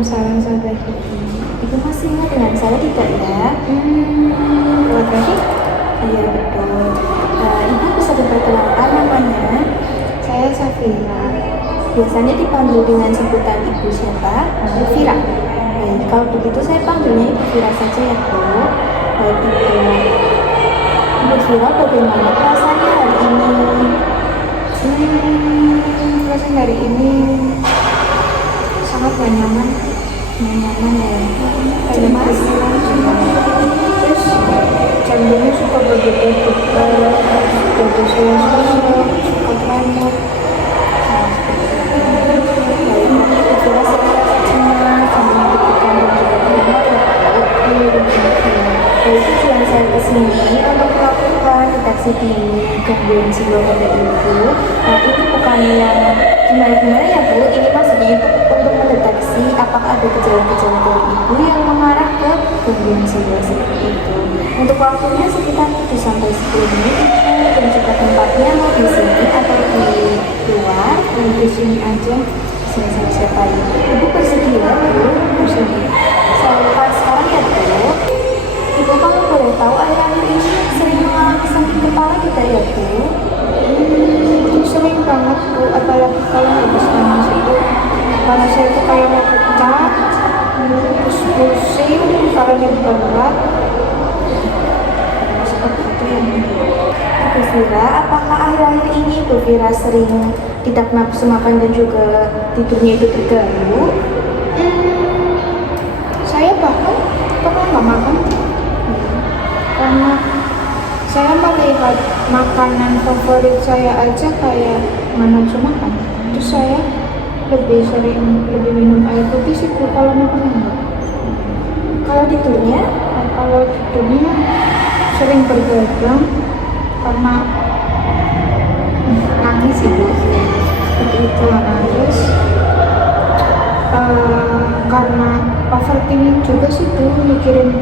Waalaikumsalam sahabat Kiki. Ibu masih ingat dengan saya tidak ya? Buat lagi? Iya betul. Ibu bisa diperkenalkan namanya? Saya Safira. Biasanya dipanggil dengan sebutan Ibu siapa? Ibu Fira. Baik, kalau begitu saya panggilnya Ibu Fira saja ya Bu. Baik Ibu Fira, bagaimana perasaannya hari ini? Perasaan hari ini sangat gak nyaman. Nyaman ya? Cemas. Terus jantungnya suka berdebar-debar, dada saya susah, suka tremor. Ibu Fira cemas, jangan deg-degan dan juga tremor ya Pak. Baik, tujuan saya kesini untuk melakukan deteksi dini gangguan jiwa pada ibu. Ini bukan yang gimana-gimana ya Bu, ini maksudnya itu untuk mendeteksi apakah ada gejala-gejala dari ibu yang mengarah ke gangguan jiwa seperti itu. Untuk waktunya sekitar 7 sampai 10 menit Ibu, dan juga tempatnya mau di sini atau di luar. Di sini aja. Sini saja Pak Ibu bersedia Bu? Bersedia. Saya lupa sekarang ya Bu. Ibu kamu boleh tahu akhir-akhir ini sering mengalami sakit kepala tidak ya Bu? Sering banget Bu, apalagi kalau habis panas itu kepala saya tuh kayak mau pecah, terus pusing, kepalanya berat. Seperti itu ya. Ibu Fira, apakah akhir-akhir ini Ibu Fira sering tidak nafsu makan dan juga tidurnya itu terganggu? Saya bahkan pernah nggak makan karena saya melihat makanan favorit saya aja kayak nggak nafsu makan. Terus saya lebih minum air putih sih Bu, kalau makan enggak. Kalau tidurnya? Kalau tidurnya sering bergadang karena nangis Ibu, seperti itu. Terus karena overthinking juga sih tuh, mikirin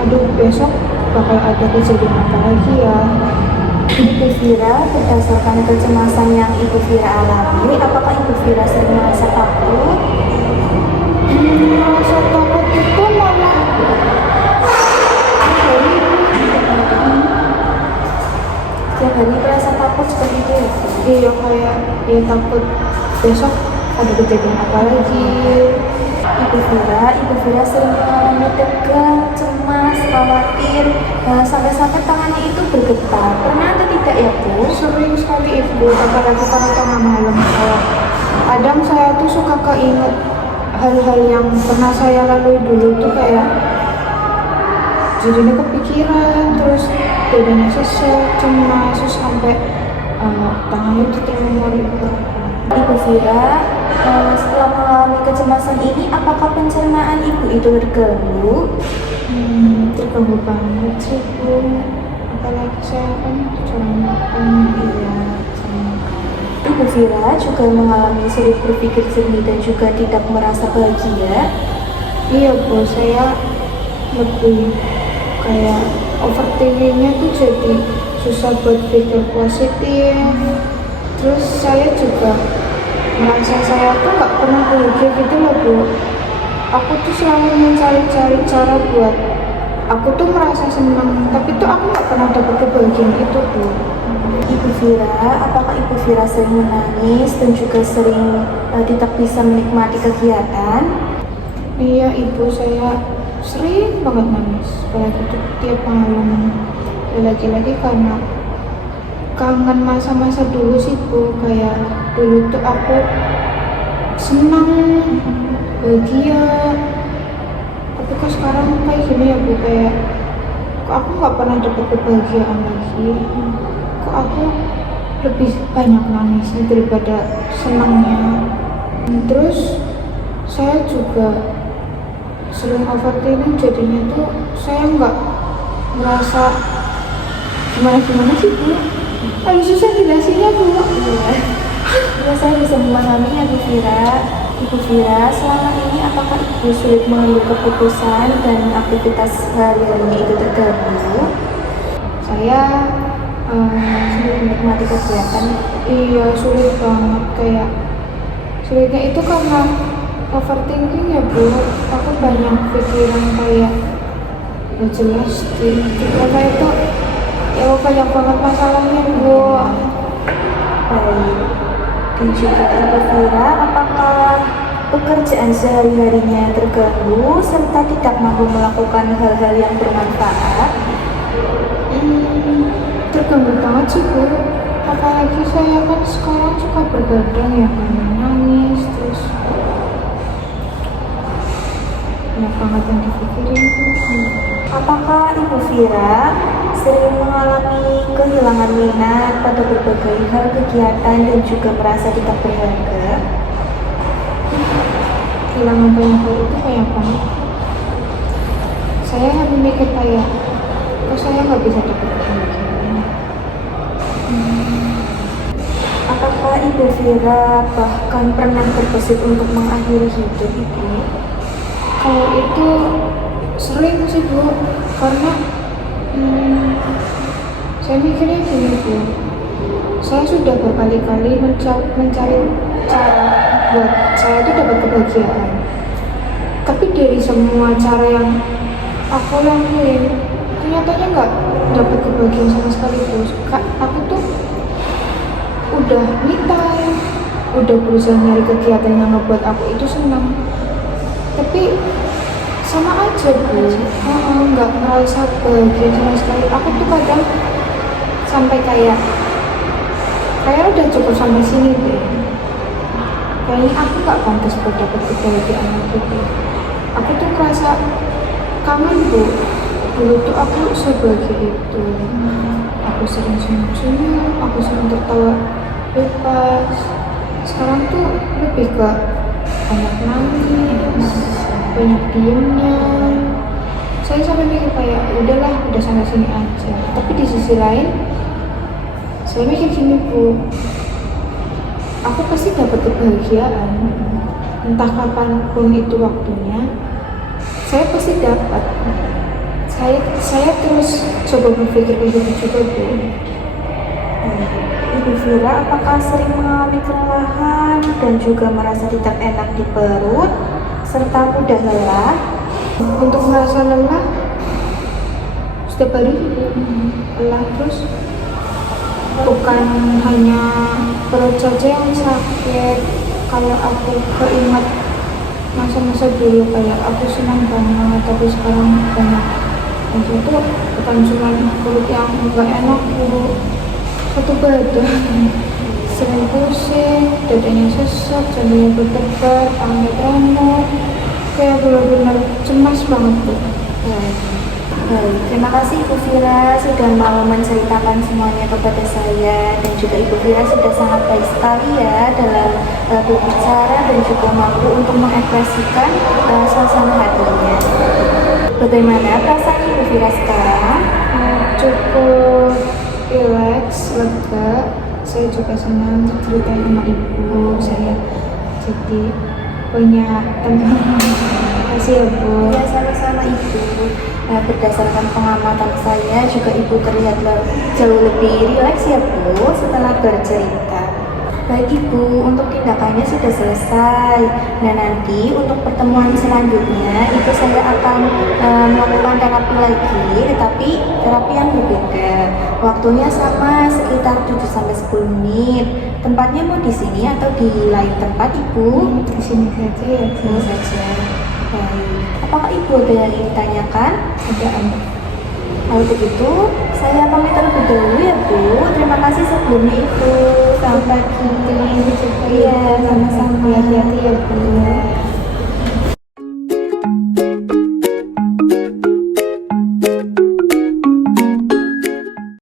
aduh besok bakal ada kejadian apa lagi ya. Ibu Fira, berdasarkan kecemasan yang Ibu Fira alami, apakah Ibu Fira sering merasa takut? Rasa takut itu malah Tiap hari merasa takut seperti itu ya? iya kayak ya takut besok ada kejadian apa lagi. Ibu Fira sering mengalami tegang, cemas, khawatir, sampai-sampai tangannya itu bergetar. Pernah atau tidak ya Bu? Sering sekali Ibu, apalagi kalau tengah malam. Kadang saya tuh suka keinget hal-hal yang pernah saya lalui dulu tuh, kayak jadinya kepikiran, terus dadanya sesek, cemas, terus sampai tangannya tuh tremor gitu. Ibu Fira, setelah mengalami kecemasan ini, apakah pencernaan Ibu itu terganggu? Terganggu banget sih Bu, apalagi saya kan jarang makan. Iya. Ibu Fira juga mengalami sulit berpikir jernih dan juga tidak merasa bahagia. Iya Bu, saya lebih kayak overthinkingnya tuh jadi susah buat pikir positif. Terus saya juga merasa saya tuh nggak pernah bahagia gitu loh Bu. Aku tuh selalu mencari-cari cara buat aku tuh merasa senang, tapi tuh aku nggak pernah dapat kebahagiaan itu Bu. Ibu Fira, apakah Ibu Fira sering menangis dan juga sering tidak bisa menikmati kegiatan? Iya Ibu, saya sering banget nangis, apalagi tuh tiap malam. Lagi-lagi karena kangen masa-masa dulu sih Bu, kayak dulu tuh aku senang, bahagia. Tapi kok sekarang kayak gini ya Bu, kayak kok aku nggak pernah dapat kebahagiaan lagi. Kok aku lebih banyak nangisnya daripada senangnya. Terus saya juga sering overthinking, jadinya tuh saya nggak merasa gimana sih Bu. Aduh susah jelasinnya Bu. Ya, saya bisa memahami ya Bu Fira. Ibu Fira, selama ini apakah Ibu sulit mengambil keputusan dan aktivitas sehari-harinya itu terganggu? Saya Sulit menikmati kegiatan. iya sulit banget, kayak sulitnya itu karena overthinking ya Bu. Aku banyak pikiran kayak gak jelas di kepala itu, ya banyak banget masalahnya Bu. Baik. Dan juga Ibu Vira, apakah pekerjaan sehari-harinya terganggu serta tidak mampu melakukan hal-hal yang bermanfaat? Terganggu banget sih Bu, apalagi saya kan sekarang suka bergadang ya, karena nangis terus banyak banget yang dipikirin tuh. Apakah Ibu Vira sering mengalami kehilangan minat pada berbagai hal kegiatan dan juga merasa tidak berharga? Kehilangan banyak hal itu kayak banget. Saya habis mikir kayak, kok saya nggak bisa dapat kebahagiaan. Apakah Ibu Vira bahkan pernah berkesit untuk mengakhiri hidup Ibu? Kalau itu sering sih Bu, karena saya mikirnya gini Bu, saya sudah berkali-kali mencari cara buat saya itu dapat kebahagiaan, tapi dari semua cara yang aku lakuin ternyata nggak dapat kebahagiaan sama sekali Bu. Aku tuh udah me time, udah berusaha nyari kegiatan yang ngebuat aku itu senang, tapi sama aja Bu, nggak merasa bahagia sama sekali. Aku tuh kadang sampai kayak udah cukup sampai sini deh, kayaknya aku nggak pantas buat dapet kebahagiaan lagi deh. Aku tuh merasa kangen Bu, dulu tuh aku sebagai itu, aku sering senyum-senyum, aku sering tertawa bebas. Sekarang tuh lebih ke banyak nangis, banyak diemnya. Saya sampai mikir kayak udahlah, udah sampai sini aja. Tapi di sisi lain saya mikir gini Bu, aku pasti dapat kebahagiaan, entah kapanpun itu waktunya, saya pasti dapat. Saya terus coba berpikir begitu juga Bu. Ibu Vira, apakah sering mengalami kelelahan dan juga merasa tidak enak di perut serta mudah lelah? Untuk merasa lelah setiap hari lelah, terus bukan hanya perut saja yang sakit. Kalau aku keinget masa-masa dulu kayak aku senang banget, tapi sekarang banyak itu tuh bukan cuma perut yang enggak enak Bu, satu badan sering pusing, dadanya sesak, jantungnya berdebar, tangannya tremor, kayak benar-benar cemas banget Bu. Baik, terima kasih Ibu Vira sudah mau menceritakan semuanya kepada saya, dan juga Ibu Vira sudah sangat baik sekali ya dalam berbicara dan juga mampu untuk mengekspresikan suasana hatinya. Bagaimana perasaan Ibu Vira sekarang? Cukup relax, lega. Saya juga senang cerita sama ibu saya, jadi punya teman. Terima kasih ya Bu. Ya, sama-sama Ibu. Berdasarkan pengamatan saya juga Ibu terlihat jauh lebih rileks ya Bu setelah bercerita. Baik Ibu, untuk tindakannya sudah selesai. Nah, nanti untuk pertemuan selanjutnya itu saya akan melakukan terapi lagi, tetapi terapi yang berbeda. Waktunya sama, sekitar 7-10 menit. Tempatnya mau di sini atau di lain tempat Ibu? Di sini saja ya Bu. Sini saja. Baik. Apakah Ibu ada yang ingin ditanyakan? Ada. Kalau begitu, saya pamit terlebih dahulu ya Bu. Terima kasih sebelumnya Ibu. Selamat pagi.